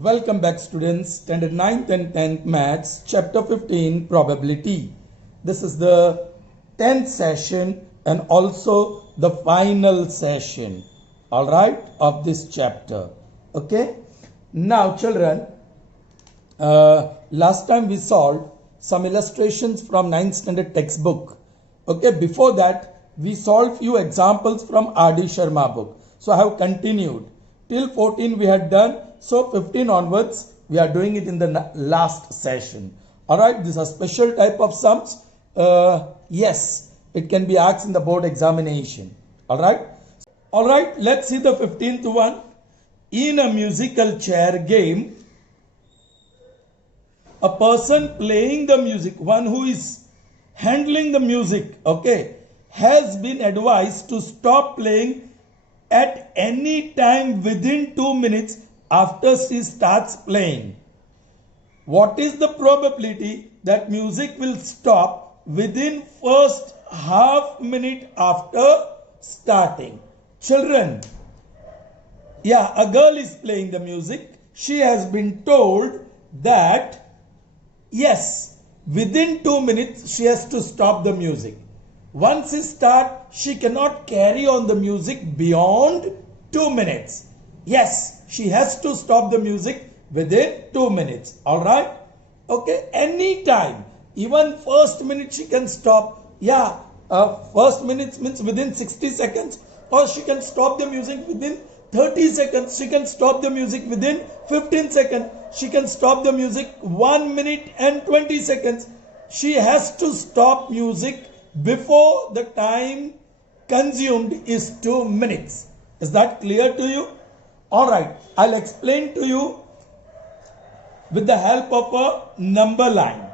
Welcome back students, standard 9th and 10th maths, chapter 15 probability. This is the 10th session and also the final session, alright, of this chapter. Okay, now children, last time we solved some illustrations from 9th standard textbook. Okay, before that we solved few examples from R.D. Sharma book. So I have continued till 14 we had done. So 15 onwards, we are doing it in the last session. Alright, these are special type of sums. Yes, it can be asked in the board examination. Alright, let's see the 15th one. In a musical chair game, a person playing the music, one who is handling the music, okay, has been advised to stop playing at any time within 2 minutes after she starts playing. What is the probability that music will stop within first half minute after starting? Children, yeah, a girl is playing the music. She has been told that yes, within 2 minutes she has to stop the music. Once she starts, she cannot carry on the music beyond 2 minutes. Yes, she has to stop the music within 2 minutes. Alright? Okay, any time. Even first minute she can stop. Yeah, first minute means within 60 seconds. Or she can stop the music within 30 seconds. She can stop the music within 15 seconds. She can stop the music 1 minute and 20 seconds. She has to stop music before the time consumed is 2 minutes. Is that clear to you? Alright, I'll explain to you with the help of a number line.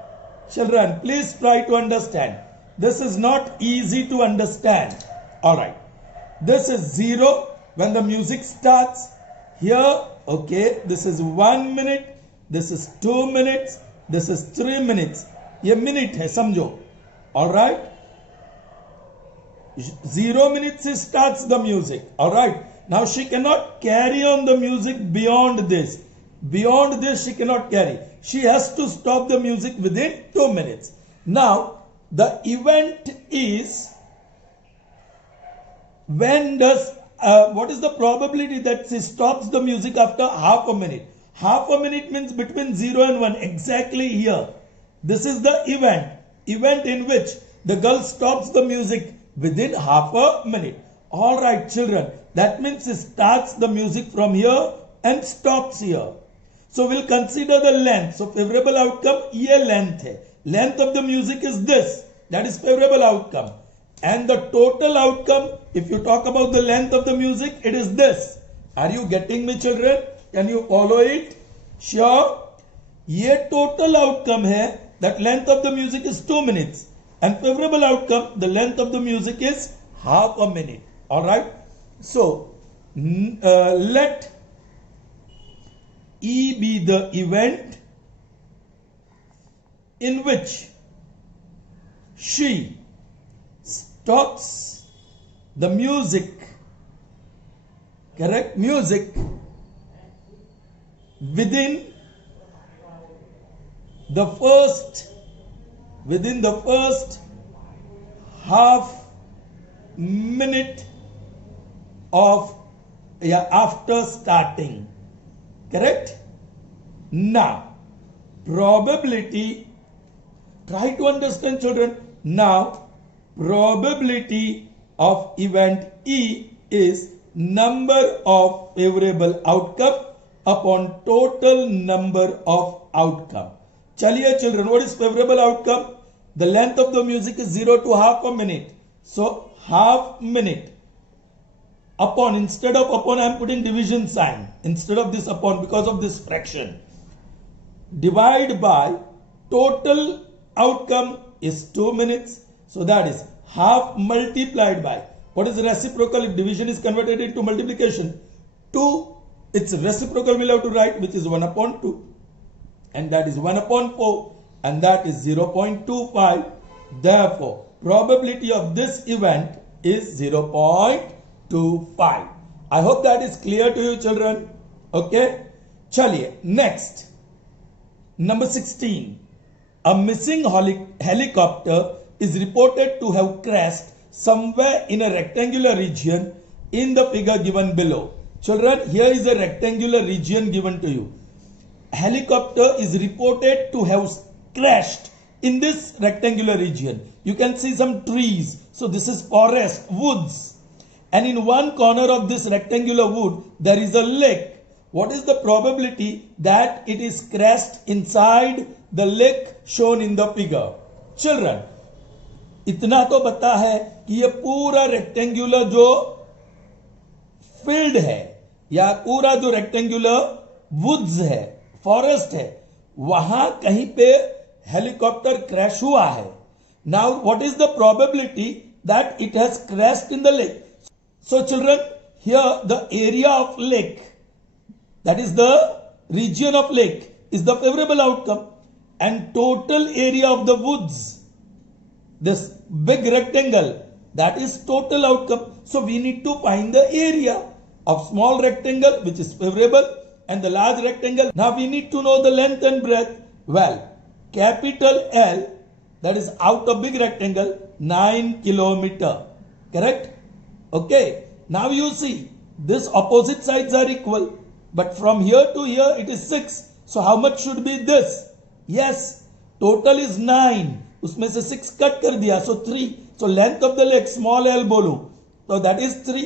Children, please try to understand. This is not easy to understand. Alright, this is 0 when the music starts. Here, okay, this is 1 minute, this is 2 minutes, this is 3 minutes. ये minute है, समझो. Alright, 0 minutes starts the music. Alright. Now she cannot carry on the music beyond this. Beyond this she cannot carry. She has to stop the music within 2 minutes. Now the event is when does what is the probability that she stops the music after half a minute? Half a minute means between 0 and 1, exactly here. This is the event. Event in which the girl stops the music within half a minute. Alright children, that means it starts the music from here and stops here. So we'll consider the length. So favorable outcome, ये length है. Length of the music is this. That is favorable outcome. And the total outcome, if you talk about the length of the music, it is this. Are you getting me children? Can you follow it? Sure. ये total outcome है. That length of the music is 2 minutes. And favorable outcome, the length of the music is half a minute. Alright. So, let E be the event in which she stops the music, correct? Music within the first half minute of after starting, correct? Now probability, try to understand children. Now probability of event E is number of favorable outcome upon total number of outcome. Chaliye children, what is favorable outcome? The length of the music is 0 to half a minute. So half minute upon, instead of upon I am putting division sign instead of this upon because of this fraction. Divide by total outcome is 2 minutes. So that is half multiplied by, what is reciprocal if division is converted into multiplication? 2, its reciprocal we'll have to write, which is 1 upon 2. And that is 1 upon 4. And that is 0.25. Therefore, probability of this event is 0.25. I hope that is clear to you children. Okay. चलिए next, number 16. A missing helicopter is reported to have crashed somewhere in a rectangular region in the figure given below. Children, here is a rectangular region given to you. Helicopter is reported to have crashed in this rectangular region. You can see some trees. So this is forest, woods. And in one corner of this rectangular wood, there is a lake. What is the probability that it is crashed inside the lake shown in the figure? Children, इतना तो पता है कि ये पूरा rectangular जो field है या पूरा जो रेक्टेंगुलर वुड्स है, फॉरेस्ट है, वहां कहीं पे हेलीकॉप्टर क्रैश हुआ है. Now what is the probability that it has crashed in the lake? So children, here the area of lake, that is the region of lake, is the favorable outcome, and total area of the woods, this big rectangle, that is total outcome. So we need to find the area of small rectangle which is favorable and the large rectangle. Now we need to know the length and breadth. Well, capital L, that is out of big rectangle, 9 kilometer, correct? Okay, now you see this opposite sides are equal. But from here to here it is 6. So how much should be this? Yes, total is 9. उसमें से 6 cut कर दिया. So 3. So length of the leg, small l बोलूं, so that is 3.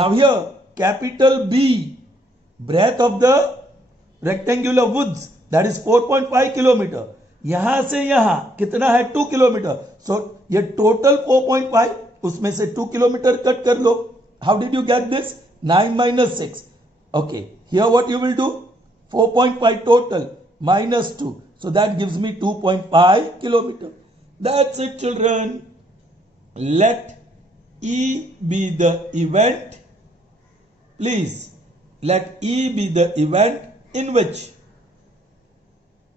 Now here, capital B, breadth of the rectangular woods, that is 4.5 kilometer. यहां से यहां कितना है? 2 किलोमीटर. So ये total 4.5, उसमें से 2 किलोमीटर कट कर लो. How did you get this? 9 minus 6. Okay, here what you will do? 4.5 total minus 2. So that gives me 2.5 kilometer. That's it, children. Let E be the event. Please, let E be the event in which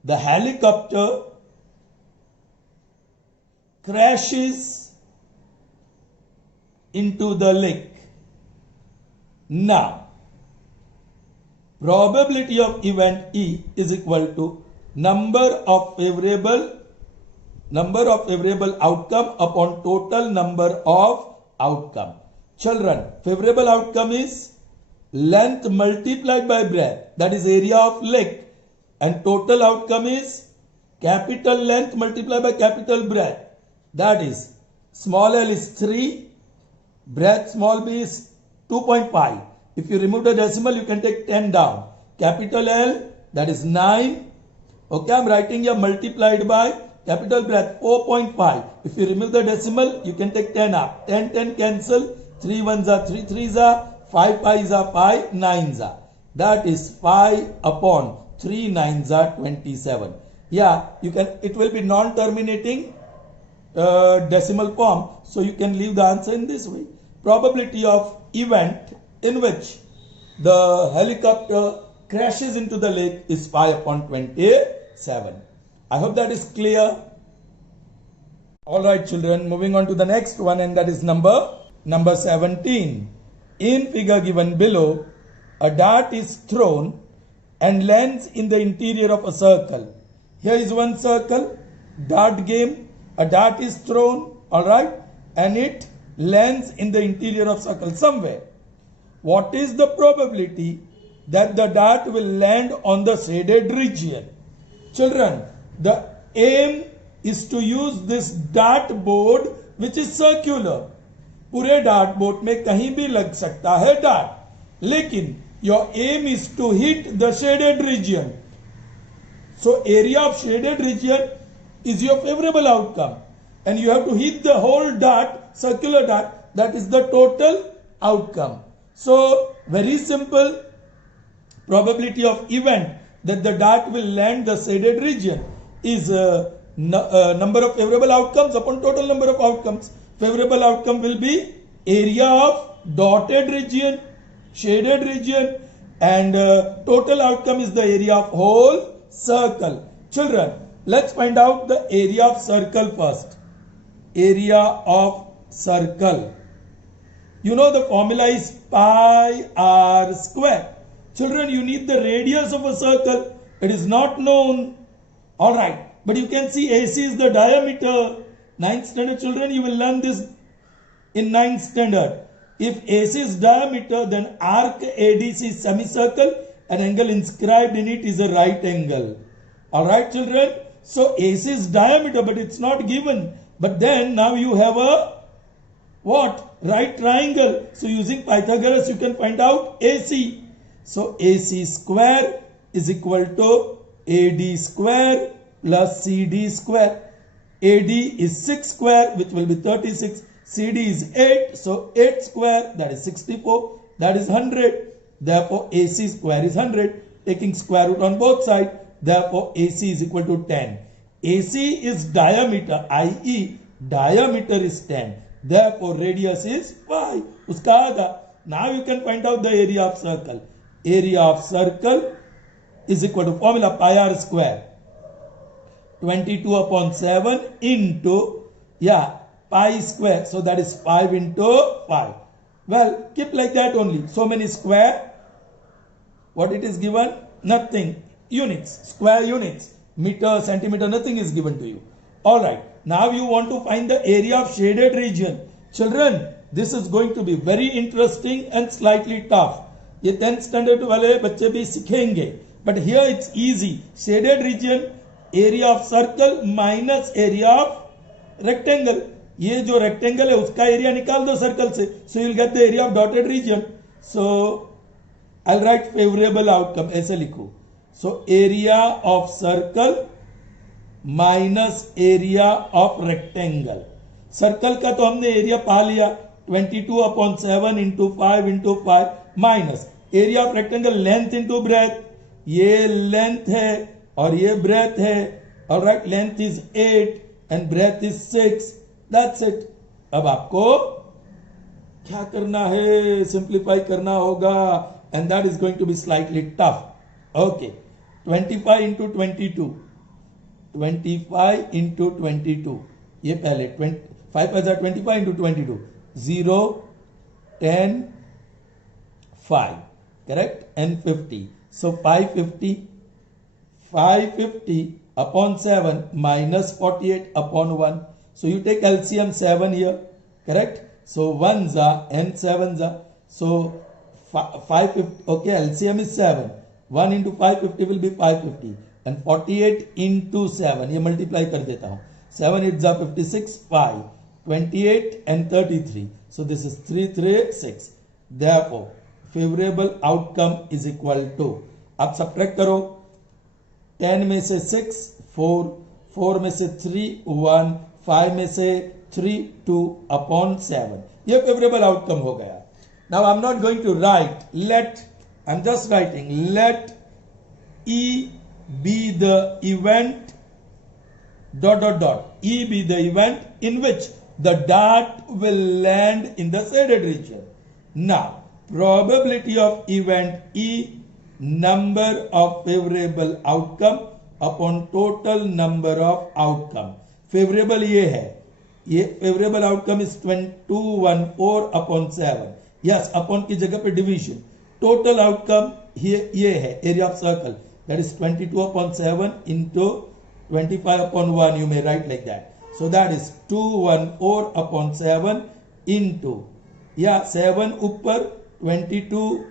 the helicopter crashes into the lake. Now, probability of event E is equal to number of favorable outcome upon total number of outcome. Children, favorable outcome is length multiplied by breadth, that is area of lake, and total outcome is capital length multiplied by capital breadth, that is small l is 3, breadth small b is 2.5. If you remove the decimal, you can take 10 down. Capital L, that is 9. Okay, I'm writing here multiplied by capital breadth 4.5. If you remove the decimal, you can take 10 up. 10, 10 cancel. 3 ones are 3 threes are. 5 pies are 5, 9s are. That is 5 upon 3 9s are 27. Yeah, you can. It will be non-terminating decimal form. So you can leave the answer in this way. Probability of event in which the helicopter crashes into the lake is 5 upon 27. I hope that is clear. Alright children, moving on to the next one, and that is number 17. In figure given below, a dart is thrown and lands in the interior of a circle. Here is one circle, dart game, a dart is thrown, alright, and it lands in the interior of circle somewhere. What is the probability that the dart will land on the shaded region? Children, the aim is to use this dart board which is circular. पूरे dart board में कहीं भी लग सकता है dart, लेकिन your aim is to hit the shaded region. So area of shaded region is your favorable outcome, and you have to hit the whole dart, circular dart, that is the total outcome. So very simple, probability of event that the dart will land the shaded region is number of favorable outcomes upon total number of outcomes. Favorable outcome will be area of dotted region, shaded region, and total outcome is the area of whole circle. Children, let's find out the area of circle first. Area of circle. You know the formula is pi r square. Children, you need the radius of a circle. It is not known. Alright, but you can see AC is the diameter. 9th standard children, you will learn this in 9th standard. If AC is diameter, then arc ADC is semicircle and angle inscribed in it is a right angle. Alright children, so AC is diameter but it's not given. But then now you have a what? Right triangle. So using Pythagoras you can find out AC. So AC square is equal to AD square plus CD square. AD is 6 square which will be 36. CD is 8. So 8 square that is 64. That is 100. Therefore AC square is 100. Taking square root on both sides. Therefore AC is equal to 10. AC is diameter, i.e. diameter is 10. Therefore radius is 5. Uska आधा. Now you can find out the area of circle. Area of circle is equal to formula pi r square. 22 upon 7 into, pi square. So that is 5 into 5. Well, keep like that only. So many square. What it is given? Nothing. Units. Square units. Meter, centimeter, nothing is given to you. Alright. Now you want to find the area of shaded region. Children, this is going to be very interesting and slightly tough. ये 10th standard वाले बच्चे भी सीखेंगे. But here it's easy. Shaded region, area of circle minus area of rectangle. ये जो rectangle है उसका area निकाल दो circle से. So you'll get the area of dotted region. So I'll write favorable outcome. ऐसे लिखो. So area of circle minus area of rectangle. Circle का तो हमने area पा लिया. 22 upon 7 into 5 into 5 minus area of rectangle length into breadth. ये length है और ये breadth है. Alright, length is 8 and breadth is 6. That's it. अब आपको क्या करना है? Simplify करना होगा. And that is going to be slightly tough. Okay. 25 into 22. 25 into 22. ये पहले 5 5 25 into 22. 0, 10, 5. Correct? And 50. So 550. 550 upon 7 minus 48 upon 1. So you take LCM 7 here. Correct? So 1s are and 7s are. So 550. Okay, LCM is 7. 1 into 550 will be 550. And 48 into 7. ये multiply कर देता हूँ. 7 8s are 56. 5. 28 and 33. So this is 336. Therefore, favorable outcome is equal to. आप subtract करो. 10 में से 6, 4. 4 में से 3, 1. 5 में से 3, 2 upon 7. ये favorable outcome हो गया. Now I'm not going to write. I'm just writing. Let E be the event dot dot dot. E be the event in which the dart will land in the shaded region. Now, probability of event E, number of favorable outcome upon total number of outcome. Favorable ये है. ये favorable outcome is 214 upon 7. Yes, upon की जगह पे division. Total outcome ये है. Area of circle. That is 22 upon 7 into 25 upon 1. You may write like that. So that is 214 upon 7 into 7 ऊपर 22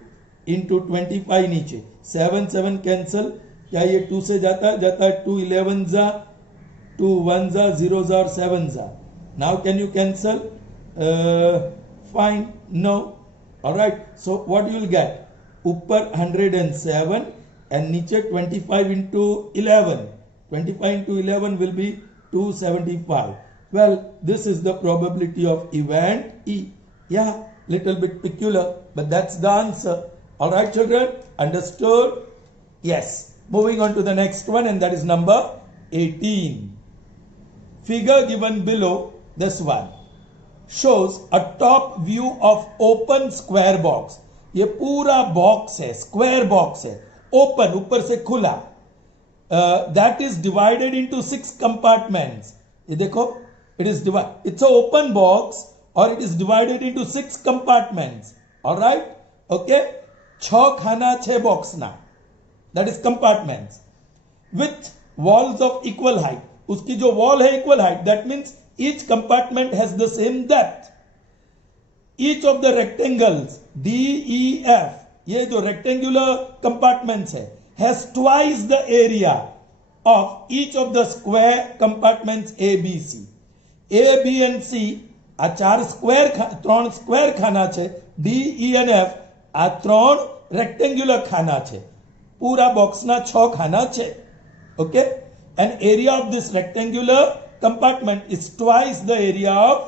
into 25 नीचे. 7 7 cancel. क्या ये 2 से जाता है 2 11 जा 2 1 जा 0 जा और 7 जा. Now can you cancel? Fine. No. Alright. So what you will get? ऊपर 107 and नीचे 25 into 11. 25 into 11 will be 275. Well, this is the probability of event E. Yeah, little bit peculiar, but that's the answer. Alright children, understood? Yes. Moving on to the next one, and that is number 18. Figure given below, this one, shows a top view of open square box. ये पूरा box है, square box है, open, ऊपर से खुला. That is divided into 6 compartments. ये देखो, it's a open box or it is divided into 6 compartments. All right? Okay? छ खाना छे बॉक्सना, that is compartments with walls of equal height, उसकी जो वॉल है equal height, that means each compartment has the same depth. Each of the rectangles D E F, ये जो rectangular compartments है, has twice the area of each of the square compartments A B C. A B and C આ ચાર square, ત્રણ square ખાના છે, D E અને F આ ત્રણ રેક્ટેંગ્યુલર ખાના છે. પૂરા બોક્સના 6 ખાના છે. Okay, and area of this rectangular compartment is twice the area of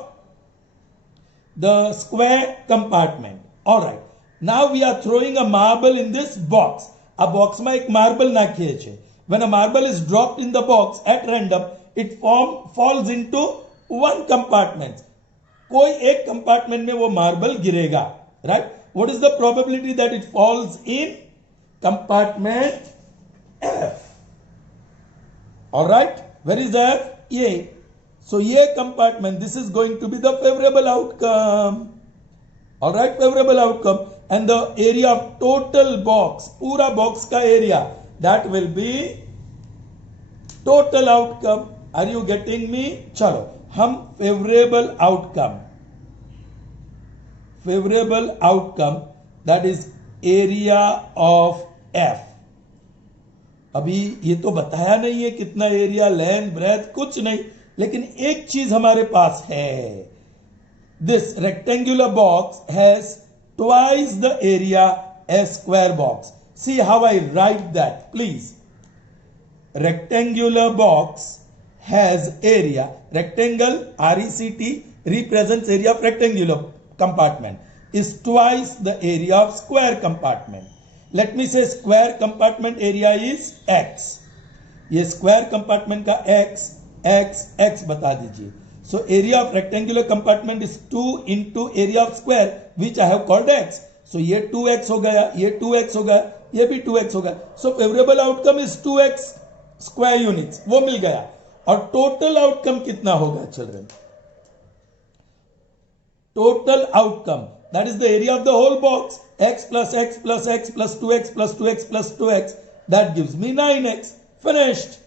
the square compartment. Alright, now we are throwing a marble in this box. આ બોક્સમાં એક માર્બલ નાખીએ છીએ. When a marble is dropped in the box at random, it falls into one compartment. कोई एक compartment में वो marble गिरेगा, right? What is the probability that it falls in compartment F? All right, where is F? A. So ये compartment, this is going to be the favorable outcome. All right, favorable outcome. And the area of total box, पूरा box का area, that will be total outcome. Are you getting me? चलो हम favorable outcome, that is area of F. अभी ये तो बताया नहीं है कितना एरिया, लेंथ, ब्रेथ, कुछ नहीं, लेकिन एक चीज हमारे पास है. This rectangular box has twice the area as square box. See how I write that, please. Rectangular box has area. Rectangle, RECT, represents area of rectangular compartment, is twice the area of square compartment. Let me say square compartment area is x. ये square compartment का x बता दीजिए. So area of rectangular compartment is 2 into area of square, which I have called x. So ये 2x हो गया, ये 2x हो गया, ये भी 2x हो गया. So favorable outcome is 2x square units, वो मिल गया. और total outcome कितना होगा children? Total outcome, that is the area of the whole box, x plus x plus x plus 2x plus 2x plus 2x, that gives me 9x. Finished.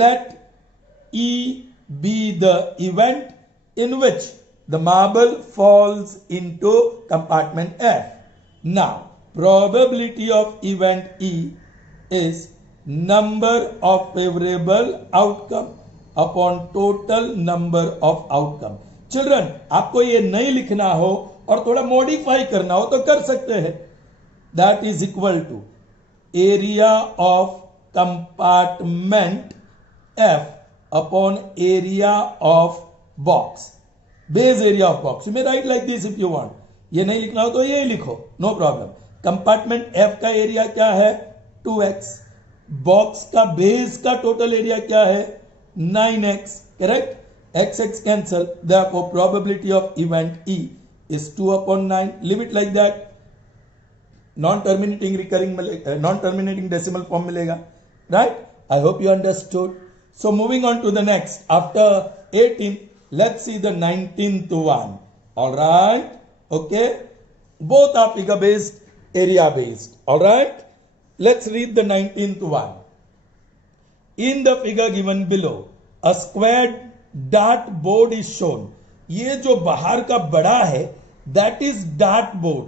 Let E be the event in which the marble falls into compartment F. Now, probability of event E is number of favorable outcome upon total number of outcome. Children, आपको ये नहीं लिखना हो और थोड़ा modify करना हो तो कर सकते हैं. That is equal to area of compartment F upon area of box, base area of box. You may write like this if you want. ये नहीं लिखना हो तो ये लिखो, नो प्रॉब्लम. कंपार्टमेंट F का एरिया क्या है? 2x. बॉक्स का बेस का टोटल एरिया क्या है? 9x. Correct? x cancel, therefore probability of event E is 2 upon 9. Leave it like that. Non-terminating non-terminating decimal form मिलेगा, right? I hope you understood. So moving on to the next, after 18, let's see the 19th one. All right, okay. Both are figure based, area based. All right. Let's read the 19th one. In the figure given below, a squared dart board is shown. ये जो बाहर का बड़ा है, that is dart board,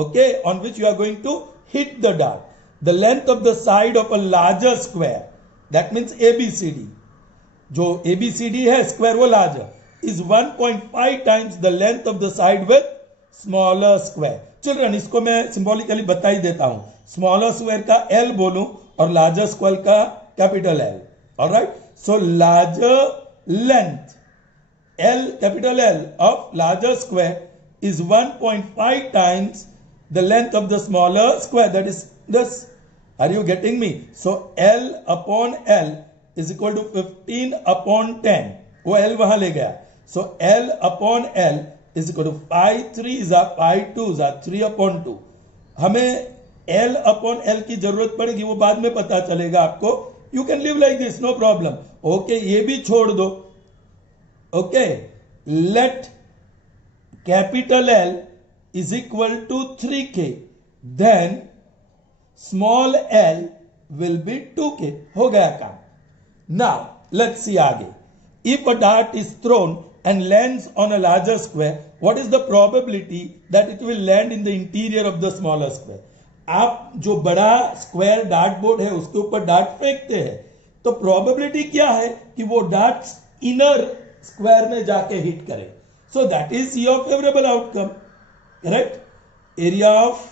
okay, on which you are going to hit the dart. The length of the side of a larger square, that means ABCD, जो ABCD है square वो larger, is 1.5 times the length of the side with smaller square. Children, इसको मैं symbolically बता ही देता हूं. Smaller square का L बोलूं और लार्जर स्क्वायर का capital L. Alright, so larger length L, capital L, of larger square is 1.5 times the length of the smaller square, that is this. Are you getting me? So L upon L is equal to 15 upon 10. वो L वहां ले गया. So L upon L is equal to 5 3s are 5 2s are 3 upon 2. हमें L upon L की जरूरत पड़ेगी, वो बाद में पता चलेगा आपको. You can live like this, no problem. Okay, ये भी छोड़ दो. Okay, let capital L is equal to 3K. then small l will be 2k. हो गया काम. Now let's see आगे. If a dart is thrown and lands on a larger square, what is the probability that it will land in the interior of the smaller square? आप जो बड़ा square dart board है उसके ऊपर dart फेंकते हैं, तो प्रोबेबिलिटी क्या है कि वो डार्ट इनर स्क्वायर में जाके हिट करे. So that is your favourable outcome. Correct. Area of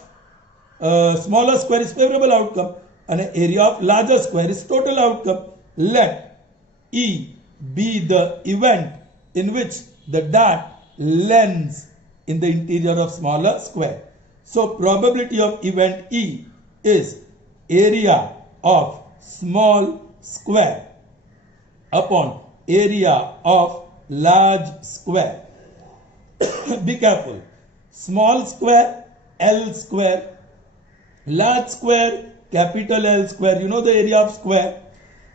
smaller square is favorable outcome and area of larger square is total outcome. Let E be the event in which the dart lands in the interior of smaller square. So probability of event E is area of small square upon area of large square. Be careful. Small square L square, large square capital L square. You know the area of square.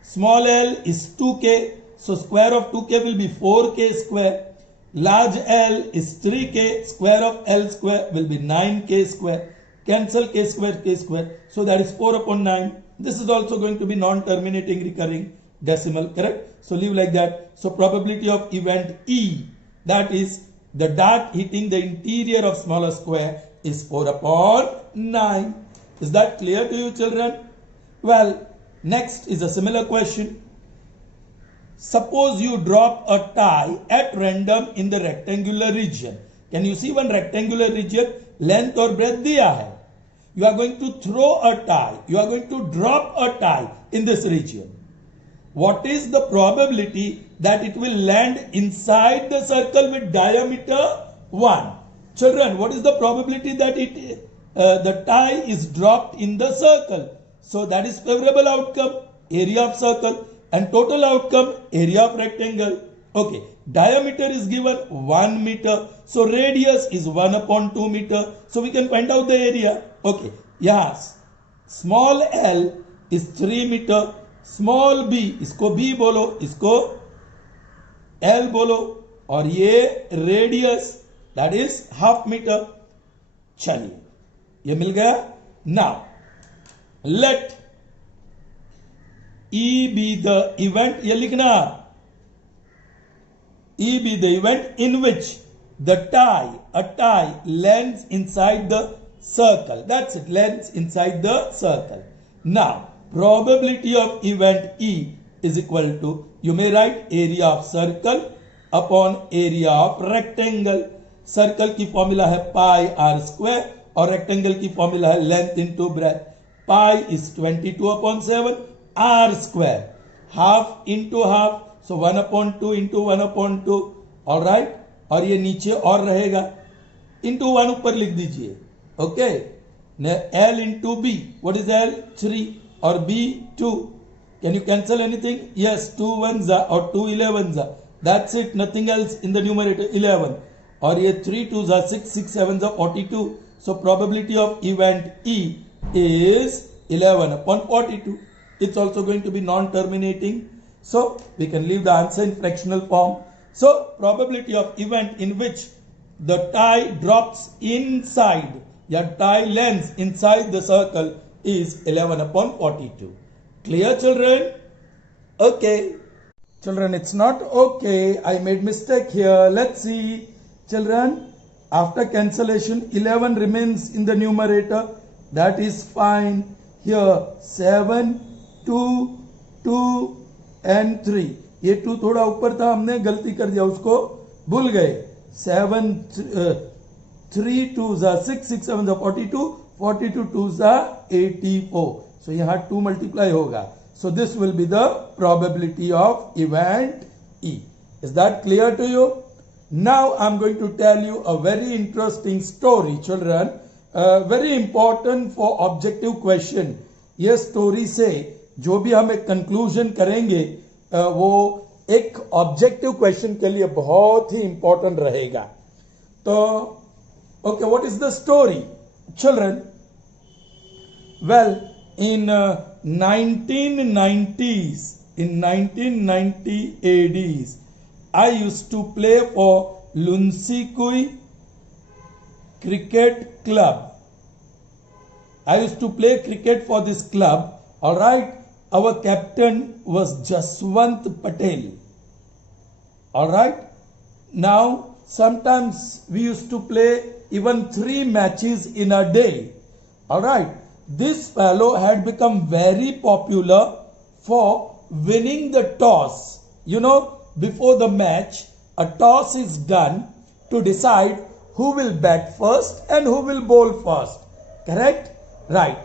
Small l is 2k, so square of 2k will be 4k square. Large L is 3k, square of L square will be 9k square. Cancel k square, so that is 4 upon 9. This is also going to be non-terminating recurring decimal, correct? So leave like that. So probability of event E, that is the dart hitting the interior of smaller square, is 4 upon 9. Is that clear to you, children? Well, next is a similar question. Suppose you drop a tie at random in the rectangular region. Can you see one rectangular region? Length or breadth दिया है. You are going to throw a tie. You are going to drop a tie in this region. What is the probability that it will land inside the circle with diameter 1? Children, what is the probability that the tie is dropped in the circle? So that is favorable outcome, area of circle, and total outcome, area of rectangle. Okay, diameter is given 1 meter, so radius is 1 upon 2 meter. So we can find out the area. Okay, yes, small l is 3 meter, small b, इसको b बोलो, इसको l बोलो, और ये radius that is half meter. चलिए, ये मिल गया. Now let E be the event, ये लिखना, E be the event in which a tie lands inside the circle. That's it, lands inside the circle. Now probability of event E is equal to, you may write area of circle upon area of rectangle. Circle की formula है pi r square और rectangle की formula है length into breadth. Pi is 22 upon 7, r square half into half, so 1 upon 2 into 1 upon 2. Alright, और ये नीचे और रहेगा, इंटू 1 ऊपर लिख दीजिए. Okay, L into B, what is L? 3 और B 2. Can you cancel anything? Yes, 2 1s और 2 11s. That's it, nothing else in the numerator. 11 और ये 3 2s 6, 6 7s 42. So probability of event E is 11 upon 42. It's also going to be non-terminating, so we can leave the answer in fractional form. So probability of event in which the tie drops inside, या tie lands inside the circle, is 11 upon 42. Clear, children? Okay. Children, it's not okay. I made mistake here. Let's see. Children, after cancellation 11 remains in the numerator. That is fine. Here 7 2 2 and 3. ये 2 थोड़ा ऊपर था, हमने गलती कर दिया, उसको भूल गए. 7 3 2s 6, 6 7s 42, 42 2s 84. So यहाँ 2 multiply होगा. So this will be the probability of event E. Is that clear to you? Now I'm going to tell you a very interesting story, children. Very important for objective question. ये story से जो भी हम एक conclusion करेंगे वो एक objective question के लिए बहुत ही important रहेगा. तो okay, what is the story, children? Well, in 1990s, in 1990 ADs, I used to play for Lunsikui Cricket Club. I used to play cricket for this club. All right. Our captain was Jaswant Patel. All right. Now, sometimes we used to play even 3 matches in a day. All right. This fellow had become very popular for winning the toss. You know, before the match, a toss is done to decide who will bat first and who will bowl first. Correct? Right.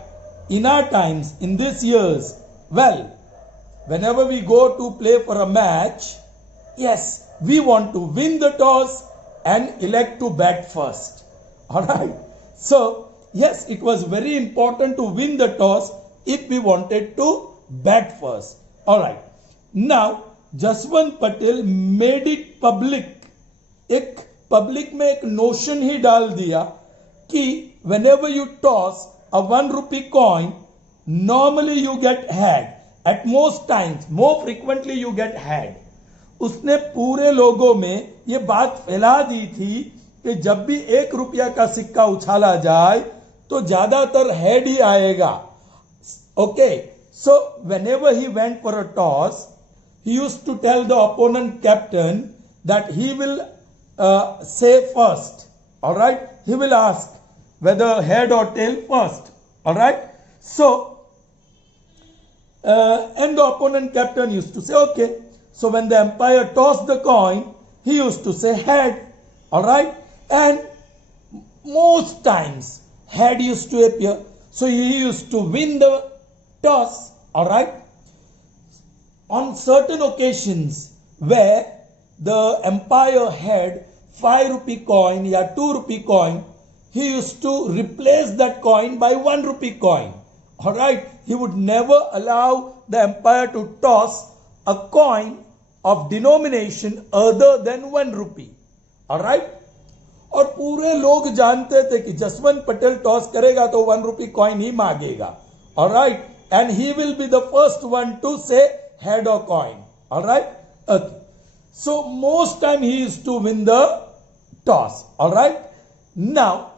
In our times, in these years, well, whenever we go to play for a match, yes, we want to win the toss and elect to bat first. Alright. So, yes, it was very important to win the toss if we wanted to bat first. Alright. Now, Jaswant Patel made it public, एक public में एक notion ही डाल दिया कि whenever you toss a 1 rupee coin, normally you get had. At most times, more frequently you get had. उसने पूरे लोगों में ये बात फैला दी थी कि जब भी 1 रुपया का सिक्का उछाला जाए तो ज्यादातर हेड ही आएगा. Okay, so whenever he went for a toss, he used to tell the opponent captain that he will say first. All right, he will ask whether head or tail first. All right, so and the opponent captain used to say okay. So when the umpire tossed the coin, he used to say head. All right, and most times head used to appear, so he used to win the toss. All right. On certain occasions where the umpire had 5 rupee coin or 2 rupee coin, he used to replace that coin by 1 rupee coin. All right, he would never allow the umpire to toss a coin of denomination other than 1 rupee. All right, और पूरे लोग जानते थे कि Jaswant Patel toss करेगा तो 1 rupee coin ही मांगेगा. All right, and he will be the first one to say head or coin. All right, okay. So most time he used to win the toss. All right. Now,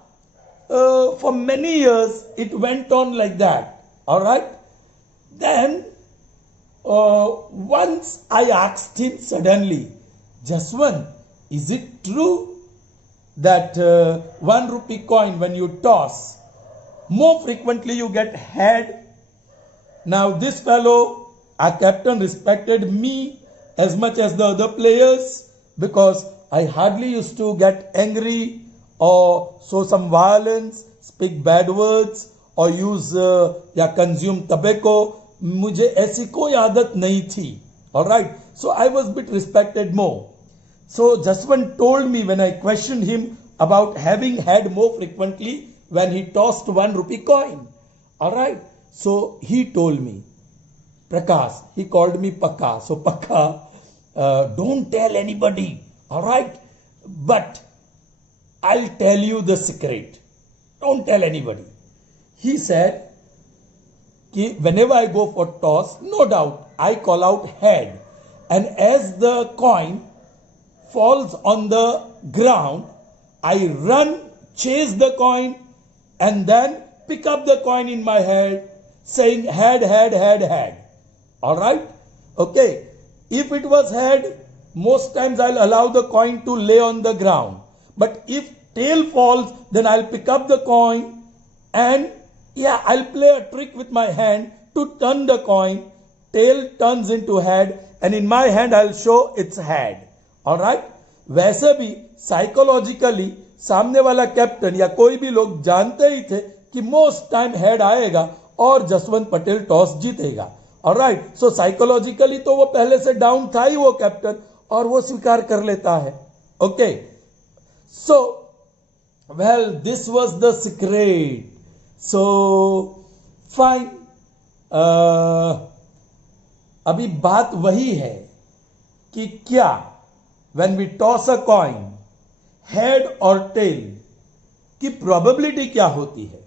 for many years it went on like that. All right. Then once I asked him suddenly, Jaswant, is it true that 1 rupee coin when you toss, more frequently you get head? Now this fellow, our captain, respected me as much as the other players because I hardly used to get angry or show some violence, speak bad words or use या consume tobacco. मुझे ऐसी कोई आदत नहीं थी. All right. So I was bit respected more. So Jaswant told me when I questioned him about having had more frequently when he tossed 1 rupee coin. All right. So he told me, Prakash, he called me Pakka. So Pakka, don't tell anybody. All right. But I'll tell you the secret. Don't tell anybody. He said, whenever I go for toss, no doubt, I call out head. And as the coin falls on the ground, I run, chase the coin, and then pick up the coin in my head, saying head, head, head, head. All right? Okay. If it was head, most times I'll allow the coin to lay on the ground. But if tail falls, then I'll pick up the coin and I'll play a trick with my hand to turn the coin. Tail turns into head and in my hand I'll show it's head. Alright? वैसे भी psychologically सामने वाला captain या कोई भी लोग जानते ही थे कि मोस्ट टाइम हेड आएगा और जसवंत पटेल टॉस जीतेगा. ऑलराइट, सो साइकोलॉजिकली तो वो पहले से डाउन था ही वो कैप्टन और वो स्वीकार कर लेता है. Okay, so well this was the secret. So fine, अभी बात वही है कि क्या when we toss a coin, head और टेल की प्रोबेबिलिटी क्या होती है?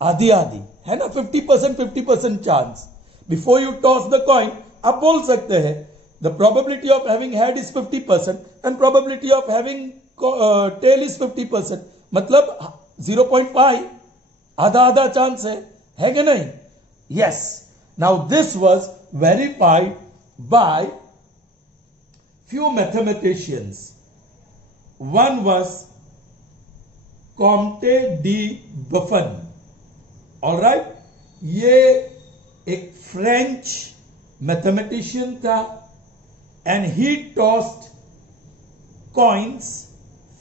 आधी आधी है ना, 50% chance. Before you toss the coin आप बोल सकते हैं the probability of having head is 50% and probability of having tail is 50%, मतलब 0.5. आधा आधा चांस है कि नहीं? Yes. Now this was verified bye few mathematicians. One was Comte de Buffon. All right, ये एक फ्रेंच मैथमेटिशियन था and he tossed coins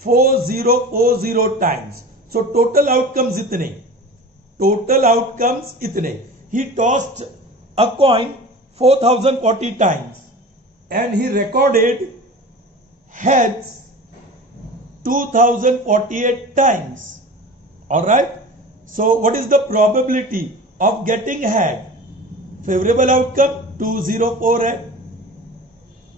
4040 times. So total outcomes इतने. Total outcomes इतने. He tossed a coin 4040 times and he recorded heads 2048 times. All right. So what is the probability of getting head? Favorable outcome 204 है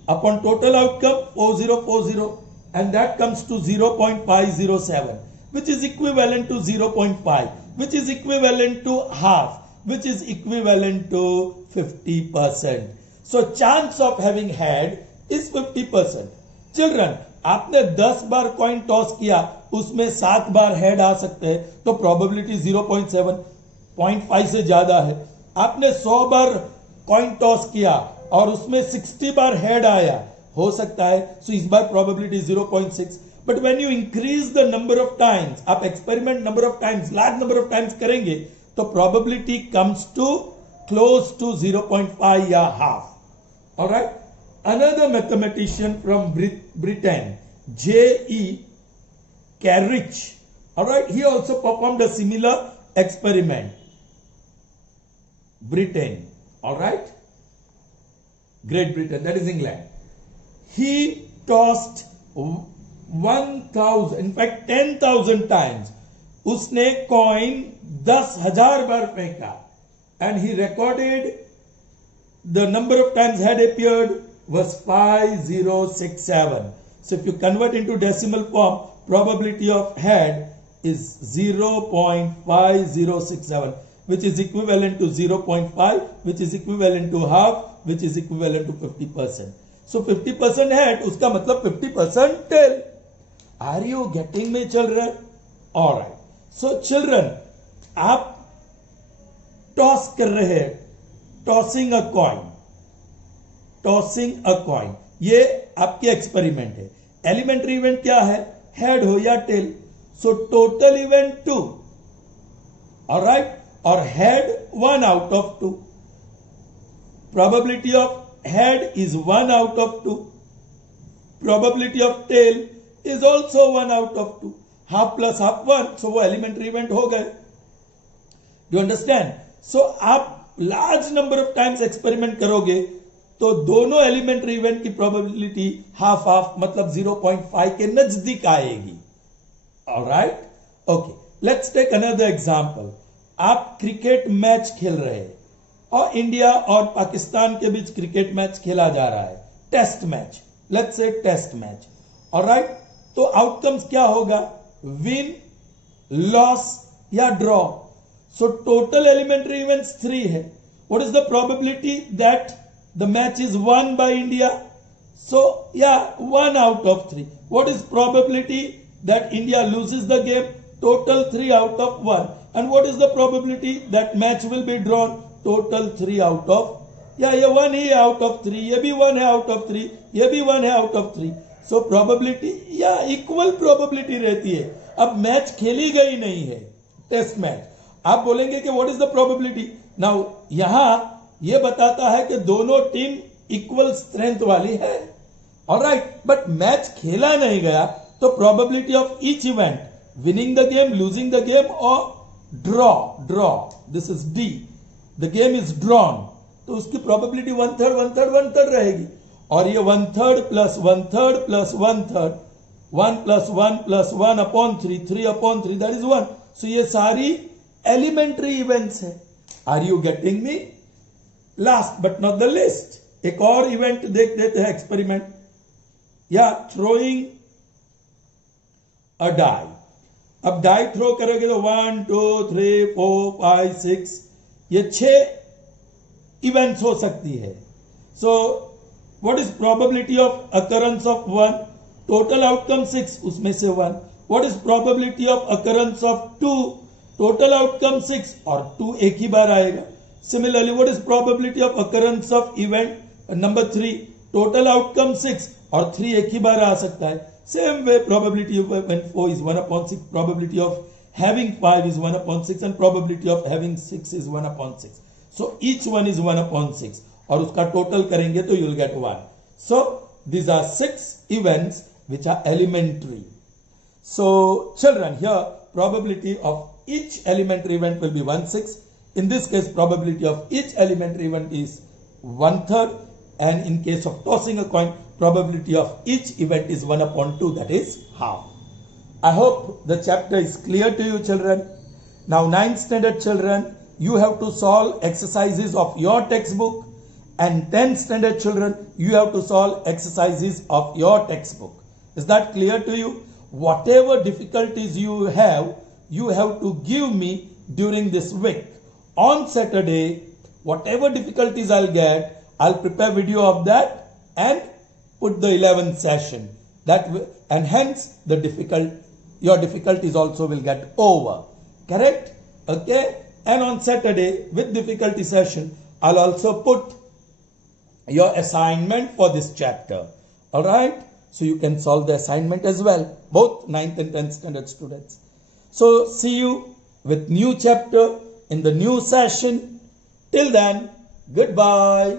upon total outcome 4040, and that comes to 0.507, which is equivalent to 0.5, which is equivalent to half, which is equivalent to 50%. So chance of having head is 50%. Children, आपने 10 बार coin toss किया, उसमें 7 बार head आ सकते हैं, तो probability 0.5 से ज्यादा है. आपने 100 बार कॉइन टॉस किया और उसमें 60 बार हेड आया, हो सकता है, सो इस बार probability 0.6. But when you increase the number of times, आप experiment number of times, large number of times करेंगे, तो probability comes to close to 0.5 या half. Alright. Another mathematician from Britain, J.E. Carrick, all right, he also performed a similar experiment. Britain, all right, Great Britain, that is England. He tossed 1,000, in fact 10,000 times. उसने coin 10,000 बार फेंका, and he recorded the number of times had appeared was 5067. So if you convert into decimal form, probability of head is 0.5067, which is equivalent to 0.5, which is equivalent to half, which is equivalent to 50%. So 50% head, उसका मतलब 50% tail. Are you getting me, children? All right. So children, आप toss कर रहे हैं, tossing a coin, tossing a coin, ये आपके experiment है. Elementary event क्या है? हेड हो या tail. So total event 2, alright, और head 1 out of 2. Probability of head is 1 out of 2. Probability of tail is also 1 out of 2. Half plus half 1, so वो elementary event हो गए. Do understand? So आप large number of times experiment करोगे तो दोनों elementary event की probability half half, मतलब 0.5 के नजदीक आएगी. Alright, okay. Let's take another example. आप क्रिकेट मैच खेल रहे हैं और इंडिया और पाकिस्तान के बीच क्रिकेट मैच खेला जा रहा है, test match, let's say test match. Alright, तो आउटकम्स क्या होगा? विन, लॉस या draw. So total elementary events 3 है. What is the probability that the match is won by India? So yeah, 1 out of 3. What is probability that India loses the game? Total 3 out of 1. And what is the probability that match will be drawn? Total 3 out of, yeah, ये 1 है out of 3, ये भी 1 है out of 3, ये भी 1 है out of 3. So probability, yeah, equal probability रहती है. अब मैच खेली गई नहीं है, टेस्ट मैच. आप बोलेंगे कि what is the probability? Now यहां ये बताता है कि दोनों टीम इक्वल स्ट्रेंथ वाली है. ऑलराइट, बट मैच खेला नहीं गया, तो probability of each event, winning the game, losing the game और draw, this is D, the game is drawn, तो उसकी प्रोबेबिलिटी 1/3 रहेगी. और ये 1/3 plus 1/3 plus 1/3, 1 plus 1 plus 1/3, 3/3, that is 1. So ये सारी एलिमेंट्री इवेंट्स है. Are you getting me? Last but not the list, एक और इवेंट देख देते हैं, एक्सपेरिमेंट. या थ्रोइंग अ डाई. अब डाई थ्रो करोगे तो 1 2 3 4 5 6, ये 6 इवेंट्स हो सकती है. So what is probability of occurrence of 1? Total outcome 6, उसमें से 1. What is probability of occurrence of 2? Total outcome 6 और 2 एक ही बार आएगा. Similarly, what is probability of occurrence of event number 3? Total outcome 6 और 3 एक ही बार आ सकता है. Same way, probability of event 4 is 1 upon 6. Probability of having 5 is 1 upon 6 and probability of having 6 is 1 upon 6. So each one is 1 upon 6 और उसका total करेंगे तो you'll get 1. So these are 6 events which are elementary. So children, here probability of each elementary event will be 1/6. In this case, probability of each elementary event is 1/3, and in case of tossing a coin, probability of each event is 1 upon 2, that is half. I hope the chapter is clear to you, children. Now 9th standard children, you have to solve exercises of your textbook, and 10th standard children, you have to solve exercises of your textbook. Is that clear to you? Whatever difficulties you have to give me during this week. On Saturday, whatever difficulties I'll get, I'll prepare video of that and put the 11th session. And hence your difficulties also will get over. Correct? Okay? And on Saturday, with difficulty session, I'll also put your assignment for this chapter. Alright? So you can solve the assignment as well. Both 9th and 10th standard students. So see you with new chapter in the new session. Till then, goodbye.